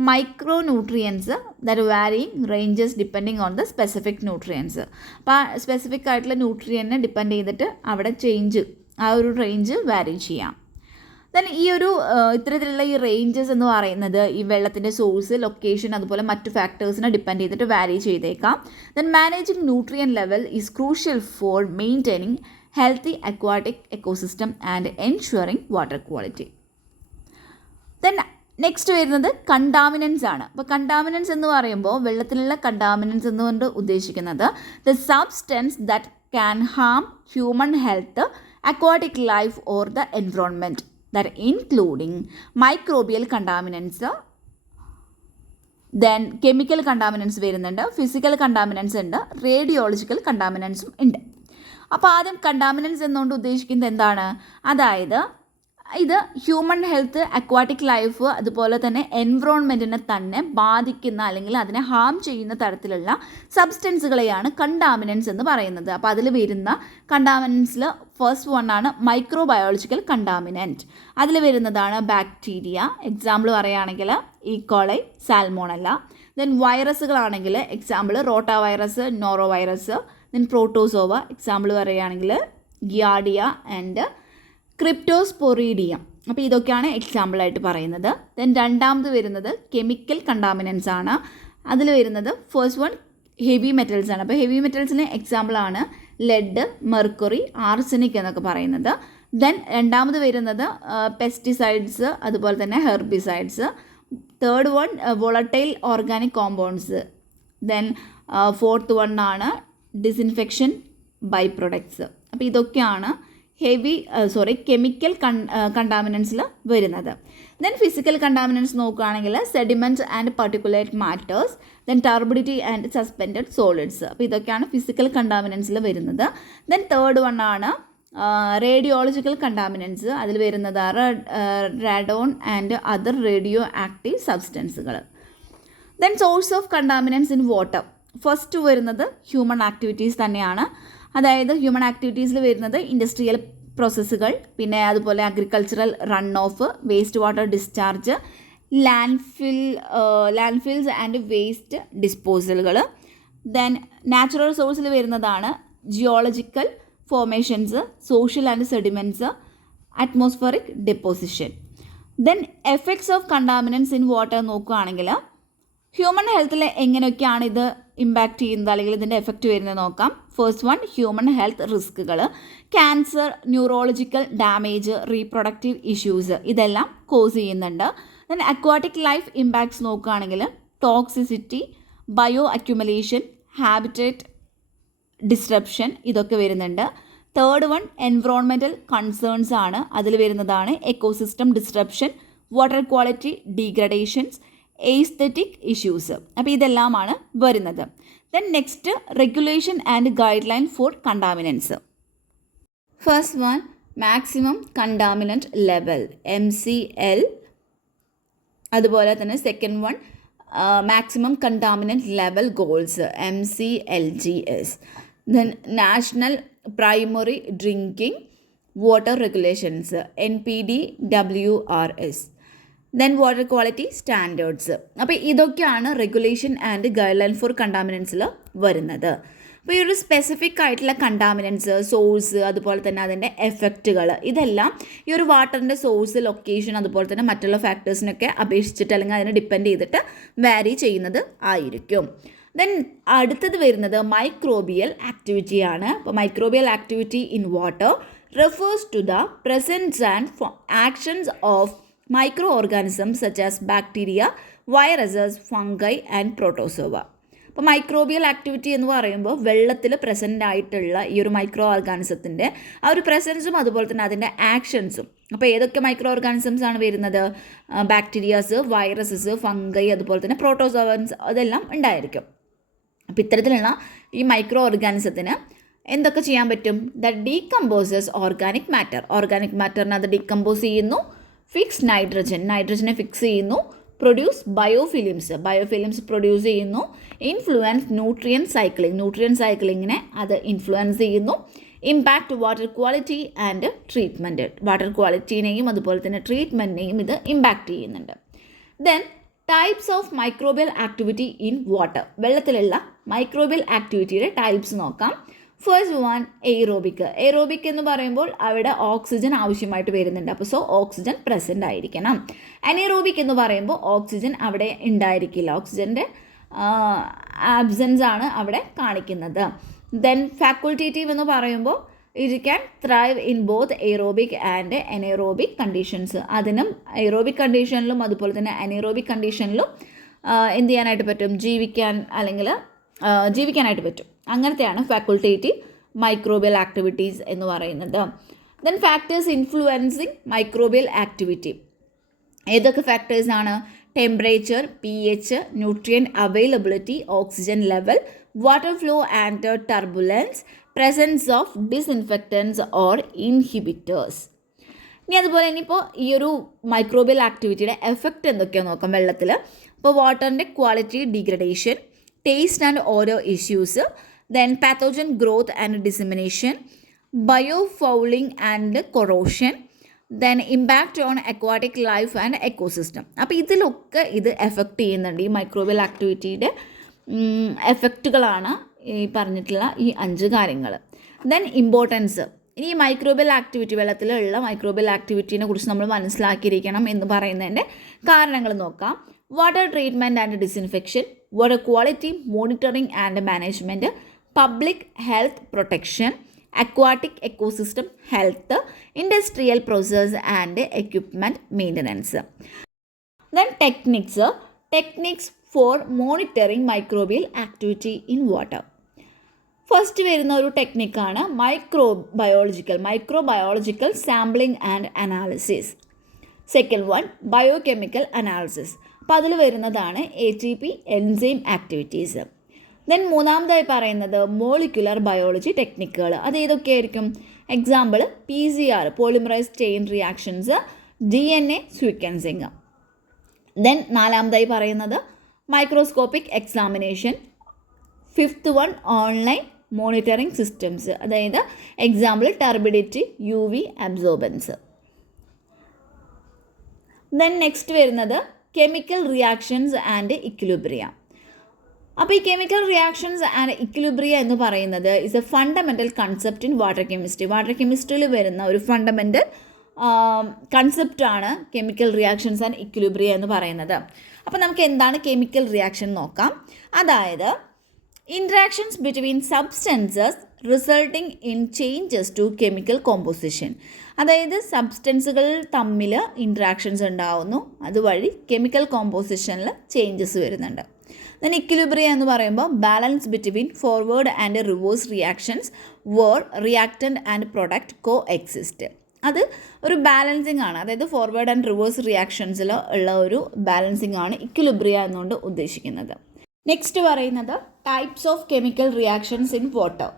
micro nutrients that varying ranges depending on the specific nutrients. അപ്പോൾ ആ specific ആയിട്ടുള്ള ന്യൂട്രിയനെ depend ചെയ്തിട്ട് അവിടെ change, ആ ഒരു range വാരി ചെയ്യാം. ദെൻ ഈ ഒരു ഇത്തരത്തിലുള്ള ഈ റേഞ്ചസ് എന്ന് പറയുന്നത് ഈ വെള്ളത്തിൻ്റെ സോഴ്സ്, ലൊക്കേഷൻ, അതുപോലെ മറ്റു ഫാക്ടേഴ്സിനെ ഡിപ്പെൻഡ് ചെയ്തിട്ട് വാരി ചെയ്തേക്കാം. Then managing nutrient level is crucial for maintaining healthy aquatic ecosystem and ensuring water quality. Then next വരുന്നത് കണ്ടാമിനൻസ് ആണ്. അപ്പോൾ കണ്ടാമിനൻസ് എന്ന് പറയുമ്പോൾ വെള്ളത്തിലുള്ള കണ്ടാമിനൻസ് എന്നുകൊണ്ട് ഉദ്ദേശിക്കുന്നത് the substance that can harm human health, aquatic life or the environment, that including microbial contaminants, then chemical contaminants വരുന്നുണ്ട്, physical contaminants ഉണ്ട്, റേഡിയോളജിക്കൽ കണ്ടാമിനൻസും ഉണ്ട്. അപ്പോൾ ആദ്യം കണ്ടാമിനൻസ് എന്നുകൊണ്ട് ഉദ്ദേശിക്കുന്നത് എന്താണ്? അതായത് ഇത് ഹ്യൂമൻ ഹെൽത്ത്, അക്വാട്ടിക് ലൈഫ്, അതുപോലെ തന്നെ എൻവറോൺമെൻറ്റിനെ തന്നെ ബാധിക്കുന്ന അല്ലെങ്കിൽ അതിനെ ഹാം ചെയ്യുന്ന തരത്തിലുള്ള സബ്സ്റ്റൻസുകളെയാണ് കണ്ടാമിനൻസ് എന്ന് പറയുന്നത്. അപ്പോൾ അതിൽ വരുന്ന കണ്ടാമിനൻസിൽ ഫസ്റ്റ് വൺ ആണ് മൈക്രോബയോളജിക്കൽ കണ്ടാമിനൻറ്റ്. അതിൽ വരുന്നതാണ് ബാക്ടീരിയ, എക്സാമ്പിൾ പറയുകയാണെങ്കിൽ ഈക്കോളൈ, സാൽമോണല്ല. ദെൻ വൈറസുകളാണെങ്കിൽ example rota virus, noro virus. Then protozoa, example പറയുകയാണെങ്കിൽ ഗിയാഡിയ ആൻഡ് ക്രിപ്റ്റോസ്പൊറീഡിയം. അപ്പോൾ ഇതൊക്കെയാണ് എക്സാമ്പിളായിട്ട് പറയുന്നത്. ദെൻ രണ്ടാമത് വരുന്നത് കെമിക്കൽ കണ്ടാമിനൻസ് ആണ്. അതിൽ വരുന്നത് ഫസ്റ്റ് വൺ ഹെവി മെറ്റൽസ് ആണ്. അപ്പോൾ ഹെവി മെറ്റൽസിന് എക്സാമ്പിളാണ് ലെഡ്, മെർക്കുറി, ആർസനിക് എന്നൊക്കെ പറയുന്നത്. ദെൻ രണ്ടാമത് വരുന്നത് പെസ്റ്റിസൈഡ്സ്, അതുപോലെ തന്നെ herbicides. Third one volatile organic compounds. Then fourth one ആണ് ഡിസിൻഫെക്ഷൻ ബൈ പ്രൊഡക്ട്സ്. അപ്പോൾ ഇതൊക്കെയാണ് കെമിക്കൽ കണ്ടാമിനൻസിൽ വരുന്നത്. ദെൻ ഫിസിക്കൽ കണ്ടാമിനൻസ് നോക്കുകയാണെങ്കിൽ sediments and particulate matters, then turbidity and suspended solids. അപ്പോൾ ഇതൊക്കെയാണ് ഫിസിക്കൽ കണ്ടാമിനൻസിൽ വരുന്നത്. ദെൻ തേർഡ് വൺ ആണ് റേഡിയോളജിക്കൽ കണ്ടാമിനൻസ്. അതിൽ വരുന്നത് radon and other radio active സബ്സ്റ്റൻസുകൾ. Then source of contaminants in water. First വരുന്നത് ഹ്യൂമൻ ആക്ടിവിറ്റീസ് തന്നെയാണ്. അതായത് ഹ്യൂമൻ ആക്ടിവിറ്റീസിൽ വരുന്നത് ഇൻഡസ്ട്രിയൽ പ്രോസസ്സുകൾ, പിന്നെ അതുപോലെ agricultural run off, waste water discharge, landfills and waste ഡിസ്പോസലുകൾ. ദെൻ നാച്ചുറൽ സോഴ്സിൽ വരുന്നതാണ് geological formations, social and sediments, atmospheric deposition. Then effects of contaminants in water നോക്കുകയാണെങ്കിൽ ഹ്യൂമൻ ഹെൽത്തിൽ എങ്ങനെയൊക്കെയാണ് ഇത് ഇമ്പാക്റ്റ് ചെയ്യുന്നത് അല്ലെങ്കിൽ ഇതിൻ്റെ എഫക്റ്റ് വരുന്നത് നോക്കാം. ഫസ്റ്റ് വൺ, ഹ്യൂമൻ ഹെൽത്ത് റിസ്കുകൾ, cancer, neurological damage, reproductive issues ഇതെല്ലാം കോസ് ചെയ്യുന്നുണ്ട്. ദെൻ അക്വാട്ടിക് ലൈഫ് ഇമ്പാക്ട്സ് നോക്കുകയാണെങ്കിൽ toxicity, bio accumulation, habitat disruption ഇതൊക്കെ വരുന്നുണ്ട്. തേർഡ് വൺ, എൻവറോൺമെൻറ്റൽ കൺസേൺസ് ആണ്. അതിൽ വരുന്നതാണ് ecosystem disruption, water quality degradations, aesthetic issues. അപ്പോൾ ഇതെല്ലാമാണ് വരുന്നത്. Then next, regulation and guideline for contaminants. First one, maximum contaminant level MCL. അതുപോലെ തന്നെ second one, maximum contaminant level goals MCLGS. Then national primary drinking water regulations NPDWRS. Then water quality standards. അപ്പോൾ ഇതൊക്കെയാണ് regulation and guideline for കണ്ടാമിനൻസിൽ വരുന്നത്. അപ്പോൾ ഈ ഒരു specific ആയിട്ടുള്ള കണ്ടാമിനൻസ്, സോഴ്സ്, അതുപോലെ തന്നെ അതിൻ്റെ എഫക്റ്റുകൾ ഇതെല്ലാം ഈ ഒരു വാട്ടറിൻ്റെ സോഴ്സ്, ലൊക്കേഷൻ, അതുപോലെ തന്നെ മറ്റുള്ള ഫാക്ടേഴ്സിനൊക്കെ അപേക്ഷിച്ചിട്ട് അല്ലെങ്കിൽ അതിനെ ഡിപ്പെൻഡ് ചെയ്തിട്ട് വാരി ചെയ്യുന്നത് ആയിരിക്കും. ദെൻ അടുത്തത് വരുന്നത് മൈക്രോബിയൽ ആക്ടിവിറ്റിയാണ്. അപ്പോൾ microbial activity in water refers to the presence and actions of microorganisms such as bacteria, viruses, fungi and protozoa. അപ്പോൾ മൈക്രോബിയൽ ആക്ടിവിറ്റി എന്ന് പറയുമ്പോൾ വെള്ളത്തിൽ പ്രസൻ്റ് ആയിട്ടുള്ള ഈ ഒരു മൈക്രോ ഓർഗാനിസത്തിൻ്റെ ആ ഒരു പ്രസൻസും അതുപോലെ തന്നെ അതിൻ്റെ ആക്ഷൻസും. അപ്പോൾ ഏതൊക്കെ മൈക്രോ ഓർഗാനിസംസ് ആണ് വരുന്നത്? ബാക്ടീരിയാസ്, വൈറസസ്, ഫംഗൈ, അതുപോലെ തന്നെ പ്രോട്ടോസോവൻസ് അതെല്ലാം ഉണ്ടായിരിക്കും. അപ്പോൾ ഇത്തരത്തിലുള്ള ഈ മൈക്രോ ഓർഗാനിസത്തിന് എന്തൊക്കെ ചെയ്യാൻ പറ്റും? The decomposes organic matter. Organic മാറ്ററിനെ അത് ഡീകമ്പോസ് ചെയ്യുന്നു. ഫിക്സ് നൈട്രജനെ ഫിക്സ് ചെയ്യുന്നു. പ്രൊഡ്യൂസ് ബയോഫിലിംസ് പ്രൊഡ്യൂസ് ചെയ്യുന്നു. ഇൻഫ്ലുവൻസ് ന്യൂട്രിയൻ സൈക്ലിങ്ങിനെ അത് ഇൻഫ്ലുവൻസ് ചെയ്യുന്നു. Impact water quality and treatment. Water ക്വാളിറ്റീനെയും അതുപോലെ തന്നെ ട്രീറ്റ്മെൻറ്റിനെയും ഇത് ഇമ്പാക്റ്റ് ചെയ്യുന്നുണ്ട്. Then types of microbial activity in water. വെള്ളത്തിലുള്ള മൈക്രോബിയൽ ആക്ടിവിറ്റിയുടെ ടൈപ്സ് നോക്കാം. ഫസ്റ്റ് വൺ, എയ്റോബിക് എന്ന് പറയുമ്പോൾ അവിടെ ഓക്സിജൻ ആവശ്യമായിട്ട് വരുന്നുണ്ട്. അപ്പോൾ ഓക്സിജൻ പ്രസൻ്റ് ആയിരിക്കണം. അനേറോബിക് എന്ന് പറയുമ്പോൾ ഓക്സിജൻ അവിടെ ഉണ്ടായിരിക്കില്ല. ഓക്സിജൻ്റെ ആബ്സെൻസ് ആണ് അവിടെ കാണിക്കുന്നത്. ദെൻ ഫാക്കുൾറ്റേറ്റീവ് എന്ന് പറയുമ്പോൾ it can thrive in both aerobic and anaerobic conditions. അതിനും എയ്റോബിക് കണ്ടീഷനിലും അതുപോലെ തന്നെ അനേറോബിക് കണ്ടീഷനിലും എന്ത് ചെയ്യാനായിട്ട് പറ്റും? ജീവിക്കാനായിട്ട് പറ്റും. അങ്ങനത്തെയാണ് ഫാക്കുൾറ്റേറ്റീവ് മൈക്രോബിയൽ ആക്ടിവിറ്റീസ് എന്ന് പറയുന്നത്. Then factors influencing microbial activity. ഏതൊക്കെ ഫാക്ടേഴ്സാണ്? Temperature, pH, nutrient availability, oxygen level, water flow and turbulence, presence of disinfectants or inhibitors. ഇനി അതുപോലെ ഇനിയിപ്പോൾ ഈ ഒരു മൈക്രോബിയൽ ആക്ടിവിറ്റിയുടെ എഫക്റ്റ് എന്തൊക്കെയാണെന്ന് നോക്കാം വെള്ളത്തിൽ. അപ്പോൾ വാട്ടറിൻ്റെ quality degradation, taste and odour issues, then pathogen growth and dissemination, biofouling and corrosion, then impact on aquatic life and ecosystem. അപ്പോൾ ഇതിലൊക്കെ ഇത് എഫക്റ്റ് ചെയ്യുന്നുണ്ട്. ഈ മൈക്രോബിയൽ ആക്ടിവിറ്റിയുടെ എഫക്റ്റുകളാണ് ഈ പറഞ്ഞിട്ടുള്ള ഈ 5 കാര്യങ്ങൾ. Then importance. ഇനി ഈ മൈക്രോബിയൽ ആക്ടിവിറ്റി, വെള്ളത്തിലുള്ള മൈക്രോബിയൽ ആക്ടിവിറ്റീനെ കുറിച്ച് നമ്മൾ മനസ്സിലാക്കിയിരിക്കണം എന്ന് പറയുന്നതിൻ്റെ കാരണങ്ങൾ നോക്കാം. Water treatment and disinfection, water quality monitoring and management, public health protection, aquatic ecosystem health, industrial process and equipment maintenance. Then techniques for monitoring microbial activity in water. First വരുന്ന ഒരു ടെക്നിക്കാണ് microbiological sampling and analysis. Second one, biochemical analysis. അപ്പോൾ അതിൽ വരുന്നതാണ് ATP enzyme activities. Then മൂന്നാമതായി പറയുന്നത് molecular biology ടെക്നിക്കുകൾ. അത് ഏതൊക്കെയായിരിക്കും? Example PCR, polymerase chain reactions, DNA sequencing. Then നാലാമതായി പറയുന്നത് microscopic examination. Fifth one, online monitoring systems. അതായത് example turbidity, UV absorbance. Then next വരുന്നത് കെമിക്കൽ റിയാക്ഷൻസ് ആൻഡ് ഇക്വിലിബ്രിയം. അപ്പോൾ ഈ കെമിക്കൽ റിയാക്ഷൻസ് ആൻഡ് ഇക്വിലിബ്രിയ എന്ന് പറയുന്നത് is a fundamental concept in water chemistry. Water കെമിസ്ട്രിയിൽ വരുന്ന ഒരു ഫണ്ടമെൻ്റൽ കൺസെപ്റ്റാണ് കെമിക്കൽ റിയാക്ഷൻസ് ആൻഡ് ഇക്വിലിബ്രിയ എന്ന് പറയുന്നത്. അപ്പോൾ നമുക്ക് എന്താണ് കെമിക്കൽ റിയാക്ഷൻ നോക്കാം. അതായത് interactions between substances resulting in changes to chemical composition. അതായത് സബ്സ്റ്റൻസുകൾ തമ്മിൽ ഇൻട്രാക്ഷൻസ് ഉണ്ടാവുന്നു, അതുവഴി കെമിക്കൽ കോമ്പോസിഷനിൽ ചേഞ്ചസ് വരുന്നുണ്ട്. ദെൻ ഇക്വിലിബ്രിയ എന്ന് പറയുമ്പോൾ balance between forward and reverse reactions where reactant and product coexist. അത് ഒരു ബാലൻസിങ് ആണ്, അതായത് ഫോർവേഡ് ആൻഡ് റിവേഴ്സ് റിയാക്ഷൻസിൽ ഉള്ള ഒരു ബാലൻസിങ് ആണ് ഇക്വിലിബ്രിയ എന്നുകൊണ്ട് ഉദ്ദേശിക്കുന്നത്. നെക്സ്റ്റ് പറയുന്നത് types of chemical reactions in water.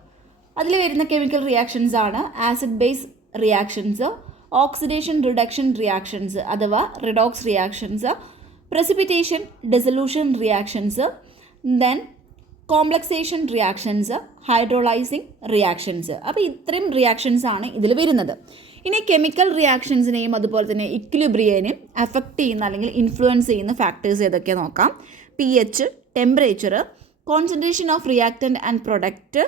അതിൽ വരുന്ന കെമിക്കൽ റിയാക്ഷൻസ് ആണ് acid base reactions, oxidation reduction reactions അഥവാ redox reactions, precipitation dissolution reactions, then complexation reactions, hydrolyzing reactions. അപ്പോൾ ഇത്രയും റിയാക്ഷൻസ് ആണ് ഇതിൽ വരുന്നത്. ഇനി കെമിക്കൽ റിയാക്ഷൻസിനെയും അതുപോലെ തന്നെ ഇക്വിലിബ്രിയേനെയും അഫക്റ്റ് ചെയ്യുന്ന അല്ലെങ്കിൽ ഇൻഫ്ലുവൻസ് ചെയ്യുന്ന ഫാക്ടേഴ്സ് ഏതൊക്കെ നോക്കാം. pH, temperature, concentration of reactant and product,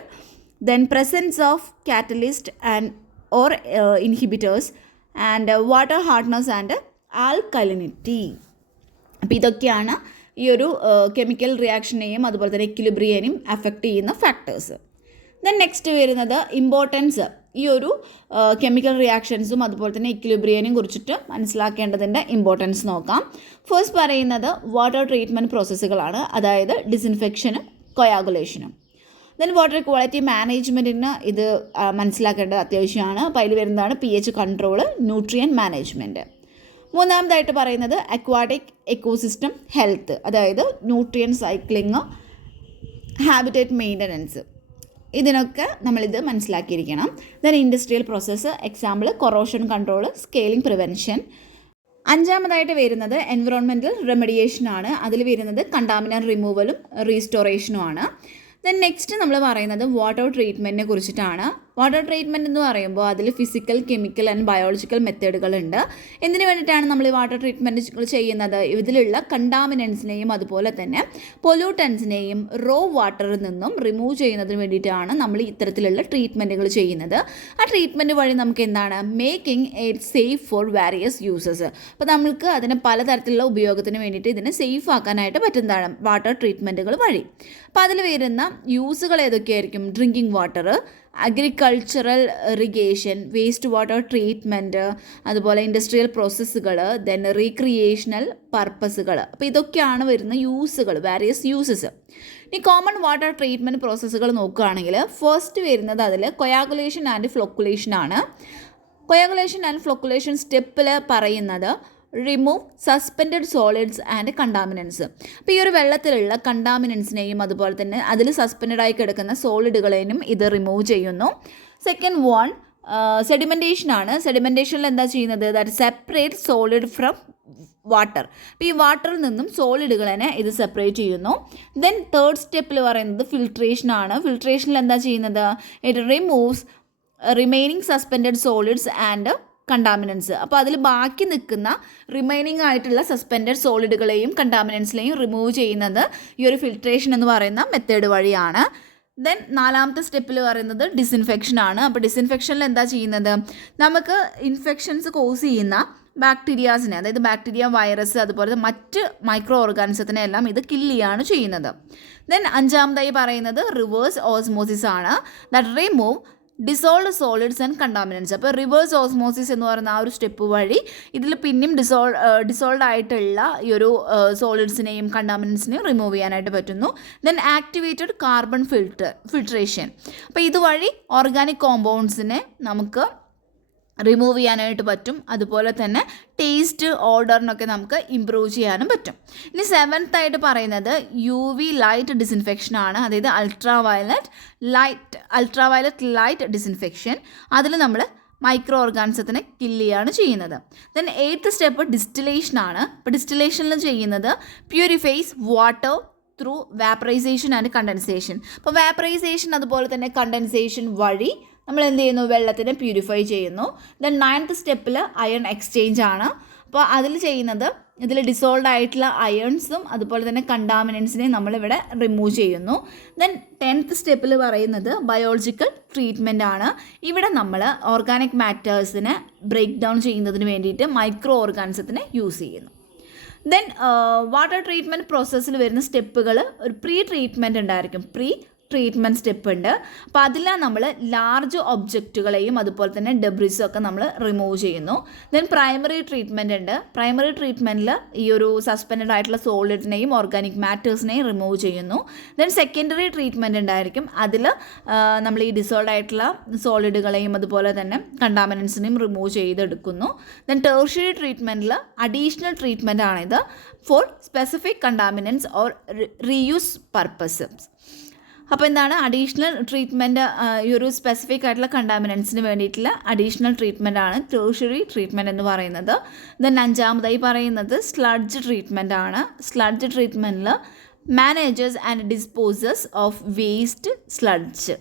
then presence of catalyst and or inhibitors and water hardness and alkalinity. അപ്പോൾ ഇതൊക്കെയാണ് ഈ ഒരു കെമിക്കൽ റിയാക്ഷനെയും അതുപോലെ തന്നെ ഇക്വിലിബ്രിയേനെയും അഫക്റ്റ് ചെയ്യുന്ന ഫാക്ടേഴ്സ്. ദെൻ നെക്സ്റ്റ് വരുന്നത് ഇമ്പോർട്ടൻസ്. ഈ ഒരു കെമിക്കൽ റിയാക്ഷൻസും അതുപോലെ തന്നെ ഇക്വിലിബ്രിയേനെയും കുറിച്ചിട്ട് മനസ്സിലാക്കേണ്ടതിൻ്റെ ഇമ്പോർട്ടൻസ് നോക്കാം. ഫസ്റ്റ് പറയുന്നത് വാട്ടർ ട്രീറ്റ്മെൻറ്റ് പ്രോസസ്സുകളാണ്, അതായത് ഡിസിൻഫെക്ഷനും കൊയാഗുലേഷനും. ദെൻ വാട്ടർ ക്വാളിറ്റി മാനേജ്മെൻറ്റിന് ഇത് മനസ്സിലാക്കേണ്ടത് അത്യാവശ്യമാണ്. അപ്പോൾ അതിൽ വരുന്നതാണ് pH കൺട്രോള്, ന്യൂട്രിയൻ മാനേജ്മെൻറ്റ്. മൂന്നാമതായിട്ട് പറയുന്നത് അക്വാട്ടിക് എക്കോസിസ്റ്റം ഹെൽത്ത്, അതായത് ന്യൂട്രിയൻ സൈക്ലിങ്, ഹാബിറ്റേറ്റ് മെയിൻ്റനൻസ്. ഇതിനൊക്കെ നമ്മളിത് മനസ്സിലാക്കിയിരിക്കണം. Then industrial process, example corrosion control, scaling prevention. അഞ്ചാമതായിട്ട് വരുന്നത് എൻവിറോൺമെൻറ്റൽ റെമഡിയേഷനാണ്. അതിൽ വരുന്നത് കണ്ടാമിനൻ്റ് റിമൂവലും റീസ്റ്റോറേഷനുമാണ്. ദെൻ നെക്സ്റ്റ് നമ്മൾ പറയുന്നത് വാട്ടർ ട്രീറ്റ്മെൻറ്റിനെ കുറിച്ചിട്ടാണ്. വാട്ടർ ട്രീറ്റ്മെൻറ്റ് എന്ന് പറയുമ്പോൾ അതിൽ ഫിസിക്കൽ, കെമിക്കൽ ആൻഡ് ബയോളജിക്കൽ മെത്തേഡുകളുണ്ട്. എന്തിനു വേണ്ടിയിട്ടാണ് നമ്മൾ ഈ വാട്ടർ ട്രീറ്റ്മെൻറ്റ് ചെയ്യുന്നത്? ഇതിലുള്ള കണ്ടാമിനൻസിനെയും അതുപോലെ തന്നെ പൊല്യൂട്ടൻസിനെയും റോ വാട്ടറിൽ നിന്നും റിമൂവ് ചെയ്യുന്നതിന് വേണ്ടിയിട്ടാണ് നമ്മൾ ഇത്തരത്തിലുള്ള ട്രീറ്റ്മെൻറ്റുകൾ ചെയ്യുന്നത്. ആ ട്രീറ്റ്മെൻറ്റ് വഴി നമുക്ക് എന്താണ് making it safe four various uses. അപ്പോൾ നമുക്ക് അതിന് പലതരത്തിലുള്ള ഉപയോഗത്തിന് വേണ്ടിയിട്ട് ഇതിനെ സേഫ് ആക്കാനായിട്ട് പറ്റുന്നതാണ് വാട്ടർ ട്രീറ്റ്മെൻറ്റുകൾ വഴി. അപ്പോൾ അതിൽ വരുന്ന യൂസുകൾ ഏതൊക്കെയായിരിക്കും? Drinking water, agricultural irrigation, waste water treatment, അതുപോലെ ഇൻഡസ്ട്രിയൽ പ്രോസസ്സുകൾ, ദെൻ റീക്രിയേഷണൽ പർപ്പസുകൾ. അപ്പോൾ ഇതൊക്കെയാണ് വരുന്ന യൂസുകൾ, വാരിയസ് യൂസസ്. ഇനി കോമൺ വാട്ടർ ട്രീറ്റ്മെൻറ്റ് പ്രോസസ്സുകൾ നോക്കുകയാണെങ്കിൽ ഫസ്റ്റ് വരുന്നത് അതിൽ കൊയാഗുലേഷൻ ആൻഡ് ഫ്ലോക്കുലേഷൻ ആണ്. കൊയാഗുലേഷൻ ആൻഡ് ഫ്ലോക്കുലേഷൻ സ്റ്റെപ്പിൽ പറയുന്നത് remove suspended solids and contaminants. അപ്പോൾ ഈ ഒരു വെള്ളത്തിലുള്ള കണ്ടാമിനൻസിനെയും അതുപോലെ തന്നെ അതിൽ സസ്പെൻഡായി കിടക്കുന്ന സോളിഡുകളെയും ഇത് റിമൂവ് ചെയ്യുന്നു. Second one സെഡിമെൻറ്റേഷനാണ്. സെഡിമെൻറ്റേഷനിൽ എന്താ ചെയ്യുന്നത്? That separate solid from water. അപ്പോൾ ഈ വാട്ടറിൽ നിന്നും സോളിഡുകളെ ഇത് സെപ്പറേറ്റ് ചെയ്യുന്നു. ദെൻ തേർഡ് സ്റ്റെപ്പിൽ പറയുന്നത് ഫിൽട്രേഷനാണ്. ഫിൽട്രേഷനിൽ എന്താ ചെയ്യുന്നത്? It removes remaining suspended solids and contaminants. അപ്പോൾ അതിൽ ബാക്കി നിൽക്കുന്ന റിമൈനിങ് ആയിട്ടുള്ള സസ്പെൻഡഡ് സോളിഡുകളെയും കണ്ടാമിനൻസിനെയും റിമൂവ് ചെയ്യുന്നത് ഈ ഒരു ഫിൽട്രേഷൻ എന്ന് പറയുന്ന മെത്തേഡ് വഴിയാണ്. ദെൻ നാലാമത്തെ സ്റ്റെപ്പിൽ പറയുന്നത് ഡിസിൻഫെക്ഷൻ ആണ്. അപ്പോൾ ഡിസിൻഫെക്ഷനിൽ എന്താ ചെയ്യുന്നത്? നമുക്ക് ഇൻഫെക്ഷൻസ് കോസ് ചെയ്യുന്ന ബാക്ടീരിയാസിനെ, അതായത് ബാക്ടീരിയ, വൈറസ്, അതുപോലെ മറ്റ് മൈക്രോ ഓർഗാനിസത്തിനെ എല്ലാം ഇത് കില്ല് ചെയ്യാണ് ചെയ്യുന്നത്. ദെൻ അഞ്ചാമതായി പറയുന്നത് റിവേഴ്സ് ഓസ്മോസിസ് ആണ്. That remove dissolved solids and contaminants. അപ്പോൾ റിവേഴ്സ് ഓസ്മോസിസ് എന്ന് പറയുന്ന ആ ഒരു സ്റ്റെപ്പ് വഴി ഇതിൽ പിന്നെയും ഡിസോൾഡ് ആയിട്ടുള്ള ഈ ഒരു സോളിഡ്സിനെയും കണ്ടാമിനൻസിനെയും റിമൂവ് ചെയ്യാനായിട്ട് പറ്റുന്നു. Then activated carbon filtration. അപ്പോൾ ഇതുവഴി ഓർഗാനിക് കോമ്പൗണ്ട്സിനെ നമുക്ക് റിമൂവ് ചെയ്യാനായിട്ട് പറ്റും. അതുപോലെ തന്നെ ടേസ്റ്റ്, ഓർഡറിനൊക്കെ നമുക്ക് ഇമ്പ്രൂവ് ചെയ്യാനും പറ്റും. ഇനി സെവൻത്തായിട്ട് പറയുന്നത് UV ലൈറ്റ് ഡിസിൻഫെക്ഷൻ ആണ്. അതായത് അൾട്രാവയലറ്റ് ലൈറ്റ് ഡിസിൻഫെക്ഷൻ. അതിൽ നമ്മൾ മൈക്രോ ഓർഗാനിസത്തിനെ കില്ല് ചെയ്യാണ് ചെയ്യുന്നത്. ദെൻ എയ്ത്ത് സ്റ്റെപ്പ് ഡിസ്റ്റിലേഷൻ ആണ്. അപ്പോൾ ഡിസ്റ്റിലേഷനിൽ ചെയ്യുന്നത് purifies water through vaporisation and condensation. അപ്പോൾ വാപ്പറൈസേഷൻ അതുപോലെ തന്നെ കണ്ടൻസേഷൻ വഴി നമ്മൾ എന്ത് ചെയ്യുന്നു? വെള്ളത്തിനെ പ്യൂരിഫൈ ചെയ്യുന്നു. ദെൻ നയൻത്ത് സ്റ്റെപ്പിൽ അയൺ എക്സ്ചേഞ്ച് ആണ്. അപ്പോൾ അതിൽ ചെയ്യുന്നത് ഇതിൽ ഡിസോൾവ് ആയിട്ടുള്ള അയൺസും അതുപോലെ തന്നെ കണ്ടാമിനൻസിനെയും നമ്മളിവിടെ റിമൂവ് ചെയ്യുന്നു. ദെൻ 10th സ്റ്റെപ്പിൽ പറയുന്നത് ബയോളജിക്കൽ ട്രീറ്റ്മെൻ്റ് ആണ്. ഇവിടെ നമ്മൾ ഓർഗാനിക് മാറ്റേഴ്സിനെ ബ്രേക്ക് ഡൗൺ ചെയ്യുന്നതിന് വേണ്ടിയിട്ട് മൈക്രോ ഓർഗാനിസത്തിനെ യൂസ് ചെയ്യുന്നു. ദെൻ വാട്ടർ ട്രീറ്റ്മെൻറ്റ് പ്രോസസ്സിൽ വരുന്ന സ്റ്റെപ്പുകൾ ഒരു പ്രീ ട്രീറ്റ്മെൻറ്റ് ഉണ്ടായിരിക്കും. പ്രീ ട്രീറ്റ്മെൻറ്റ് സ്റ്റെപ്പ് ഉണ്ട്. അപ്പോൾ അതിൽ നമ്മൾ ലാർജ് ഒബ്ജക്റ്റുകളെയും അതുപോലെ തന്നെ ഡെബ്രിസും ഒക്കെ നമ്മൾ റിമൂവ് ചെയ്യുന്നു. ദെൻ പ്രൈമറി ട്രീറ്റ്മെൻറ്റ് ഉണ്ട്. പ്രൈമറി ട്രീറ്റ്മെൻറ്റിൽ ഈ ഒരു സസ്പെൻഡഡ് ആയിട്ടുള്ള സോളിഡിനെയും ഓർഗാനിക് മാറ്റേഴ്സിനെയും റിമൂവ് ചെയ്യുന്നു. ദെൻ സെക്കൻഡറി ട്രീറ്റ്മെൻറ്റ് ഉണ്ടായിരിക്കും. അതിൽ നമ്മൾ ഈ ഡിസോൾവ് ആയിട്ടുള്ള സോളിഡുകളെയും അതുപോലെ തന്നെ കണ്ടാമിനൻസിനെയും റിമൂവ് ചെയ്തെടുക്കുന്നു. ദെൻ ടേർഷ്യറി ട്രീറ്റ്മെൻറ്റിൽ അഡീഷണൽ ട്രീറ്റ്മെൻറ്റ് ആണിത് for specific contaminants or reuse purposes. അപ്പോൾ എന്താണ് അഡീഷണൽ ട്രീറ്റ്മെൻറ്റ്? ഈ ഒരു സ്പെസിഫിക് ആയിട്ടുള്ള കണ്ടാമിനൻസിന് വേണ്ടിയിട്ടുള്ള അഡീഷണൽ ട്രീറ്റ്മെൻ്റ് ആണ് ടേർഷ്യറി ട്രീറ്റ്മെൻറ്റ് എന്ന് പറയുന്നത്. ദെൻ 5ാമതായി പറയുന്നത് സ്ലഡ്ജ് ട്രീറ്റ്മെൻ്റ് ആണ്. സ്ലഡ്ജ് ട്രീറ്റ്മെൻറ്റിൽ managers and disposers of waste sludge